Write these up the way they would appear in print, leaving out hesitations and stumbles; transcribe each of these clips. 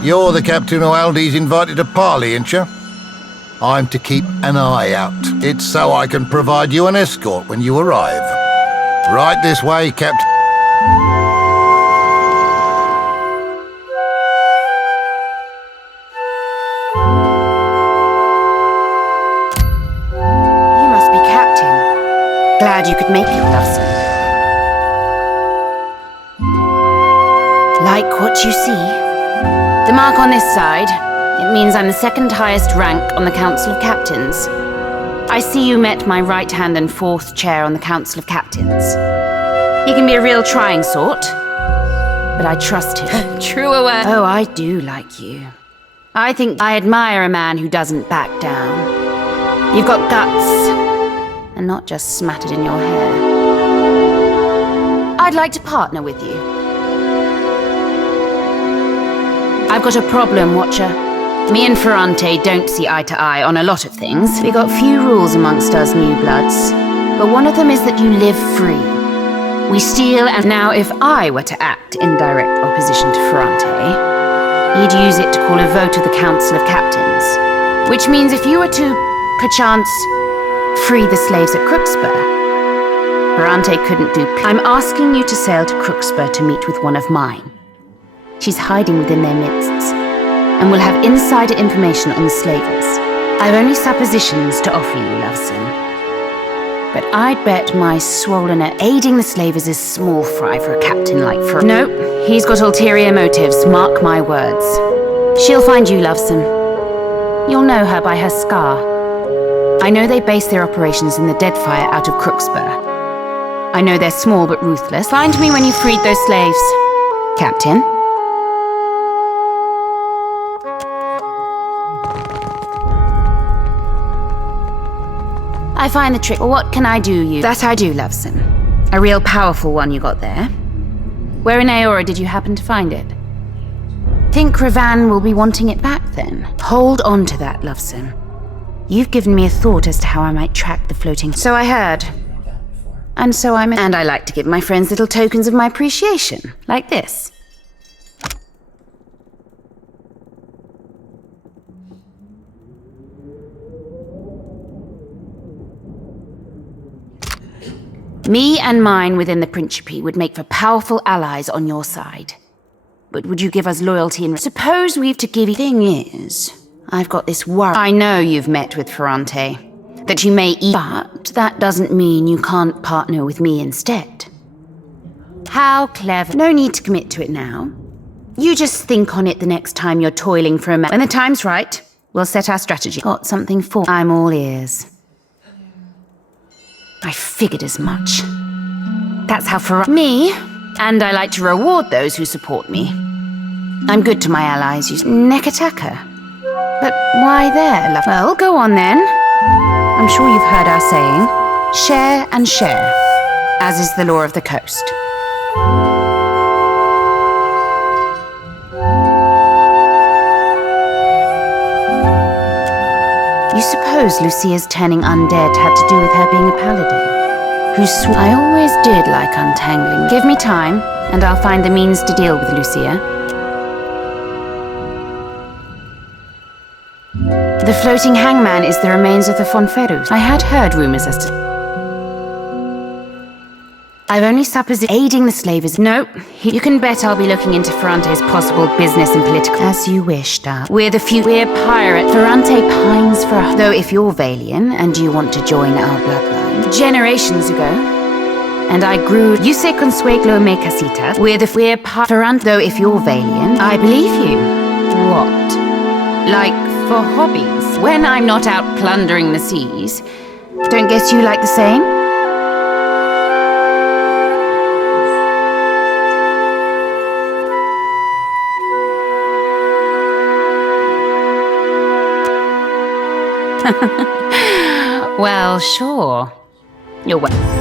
You're the captain who Aldi's invited to parley, ain't you? I'm to keep an eye out. It's so I can provide you an escort when you arrive. Right this way, Captain. You must be Captain. Glad you could make it, Loveson. Like what you see? The mark on this side, it means I'm the second highest rank on the Council of Captains. I see you met my right hand and fourth chair on the Council of Captains. He can be a real trying sort, but I trust him. True a word. Oh, I do like you. I think I admire a man who doesn't back down. You've got guts, and not just smattered in your hair. I'd like to partner with you. I've got a problem, Watcher. Me and Ferrante don't see eye to eye on a lot of things. We got few rules amongst us new bloods, but one of them is that you live free. We steal, and now if I were to act in direct opposition to Ferrante, he'd use it to call a vote of the Council of Captains. Which means if you were to, perchance, free the slaves at Crookspur, Ferrante couldn't do. I'm asking you to sail to Crookspur to meet with one of mine. She's hiding within their midst, and will have insider information on the slavers. I've only suppositions to offer you, Loveson. But I'd bet my swollen at aiding the slavers is small fry for a captain like Fer— No, he's got ulterior motives, mark my words. She'll find you, Loveson. You'll know her by her scar. I know they base their operations in the Deadfire out of Crookspur. I know they're small but ruthless. Find me when you freed those slaves, Captain. I find the trick. Well, what can I do you? That I do, Loveson. A real powerful one you got there. Where in Aora did you happen to find it? Think Ravan will be wanting it back then? Hold on to that, Loveson. You've given me a thought as to how I might track the floating— So I heard. And so And I like to give my friends little tokens of my appreciation, like this. Me and mine within the Principe would make for powerful allies on your side. But would you give us loyalty and— Suppose we've to give you— Thing is, I've got this worry. I know you've met with Ferrante, that you may eat, but that doesn't mean you can't partner with me instead. How clever. No need to commit to it now. You just think on it the next time you're toiling for a man. When the time's right, we'll set our strategy. Got something for— I'm all ears. I figured as much. That's how Me, and I like to reward those who support me. I'm good to my allies, you— Nekataka. But why there, love? Well, go on then. I'm sure you've heard our saying, share and share, as is the law of the coast. You suppose Lucia's turning undead had to do with her being a paladin? I always did like untangling. Give me time, and I'll find the means to deal with Lucia. The floating hangman is the remains of the Fonferus. I had heard rumors as to— I've only supposed aiding the slavers. No, you can bet I'll be looking into Ferrante's possible business and political— As you wish, Dad. We're pirate. Ferrante pines for us. Though if you're Valian and you want to join our bloodline— Generations ago, and I grew— You say consueglo me casitas. Ferrante. Though if you're Valian, I believe you. What? Like for hobbies? When I'm not out plundering the seas. Don't guess you like the saying? Well, sure. You're welcome.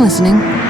I'm listening.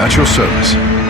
At your service.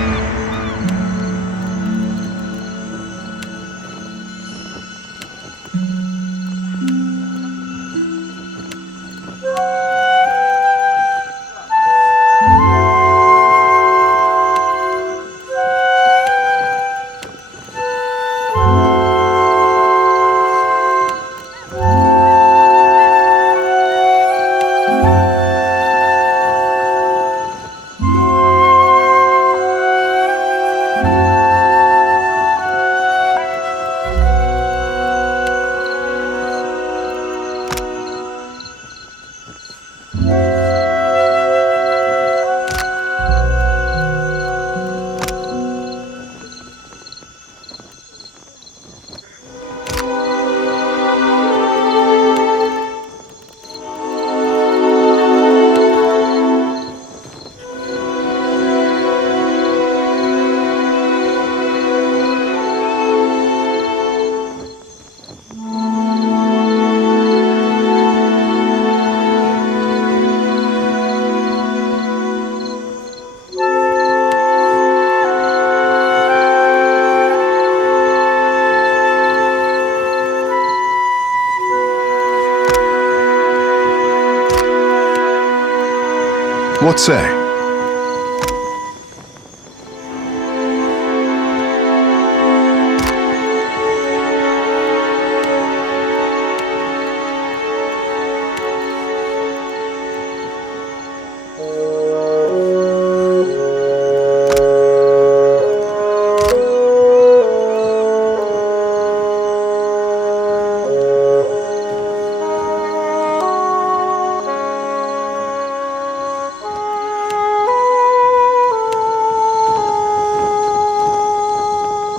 What say?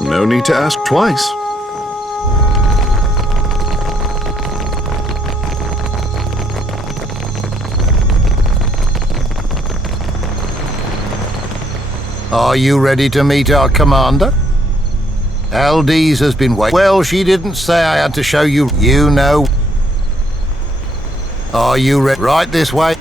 No need to ask twice. Are you ready to meet our commander? Aldise has been waiting. Well, she didn't say I had to show you. You know. Are you ready? Right this way.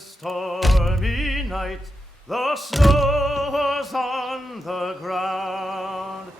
Stormy night, the snow was on the ground.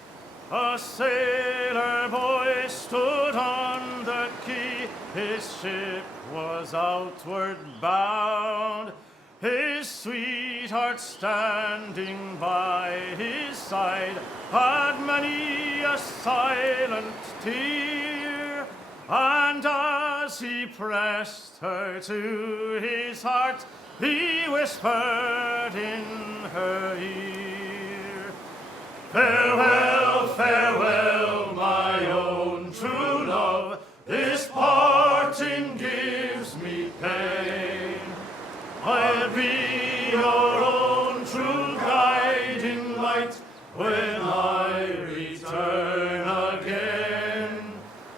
A sailor boy stood on the quay, his ship was outward bound. His sweetheart standing by his side had many a silent tear, and as he pressed her to his heart, he whispered in her ear, "Farewell, farewell, my own true love, this parting gives me pain. I'll be your own true guiding light when I return again.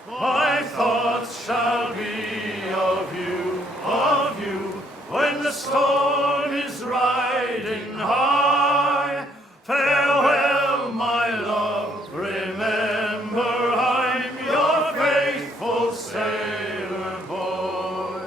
My thoughts shall be of you, when the storm is riding high. Farewell, my love, remember I'm your faithful sailor boy."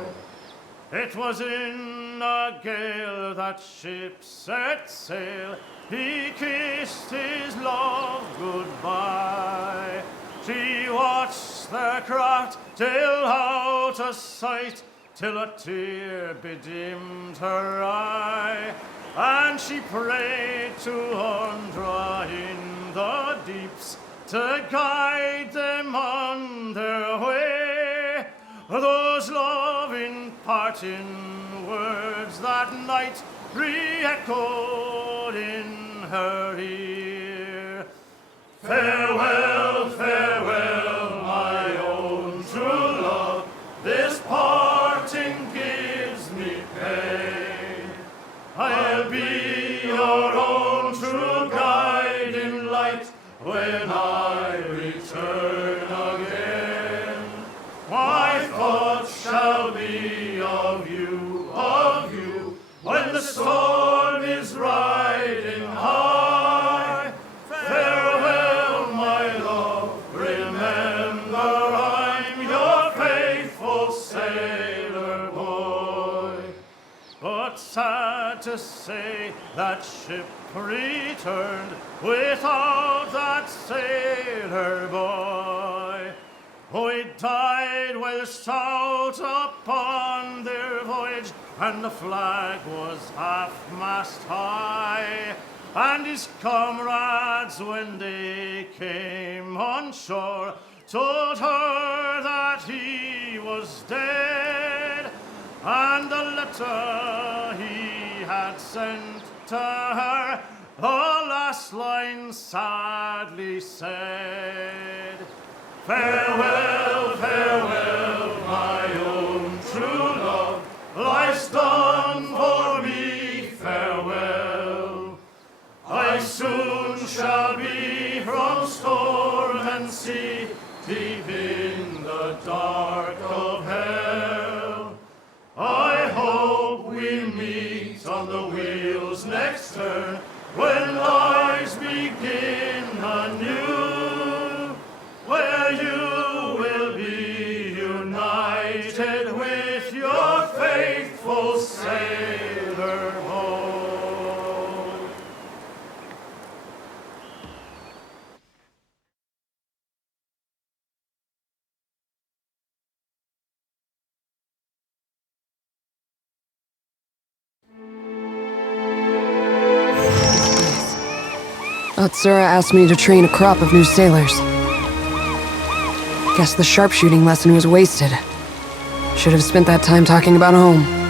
It was in a gale that ship set sail, he kissed his love goodbye. She watched their craft till out of sight, till a tear bedimmed her eye, and she prayed to Andra in the deeps to guide them on their way. Those loving parting words that night re-echoed in her ear. Farewell, farewell, my own true love, this parting gives me pain. I'll be your own true guiding light when I return again. My thoughts shall be of you, when the storm is riding high. Farewell, my love, remember I'm your faithful sailor boy. But sad to say, that ship returned without that sailor boy. He died whilst out upon their voyage, and the flag was half-mast high. And his comrades, when they came on shore, told her that he was dead. And the letter he had sent to her, the last line sadly said, Farewell, farewell, my own true love, life's done for me, farewell. I soon shall be from storm and sea, deep in the dark of hell. I hope we meet on the wheel's next turn, when lives begin anew, where you will be united with your faithful sailor boy. Atsura asked me to train a crop of new sailors. Guess the sharpshooting lesson was wasted. Should have spent that time talking about home.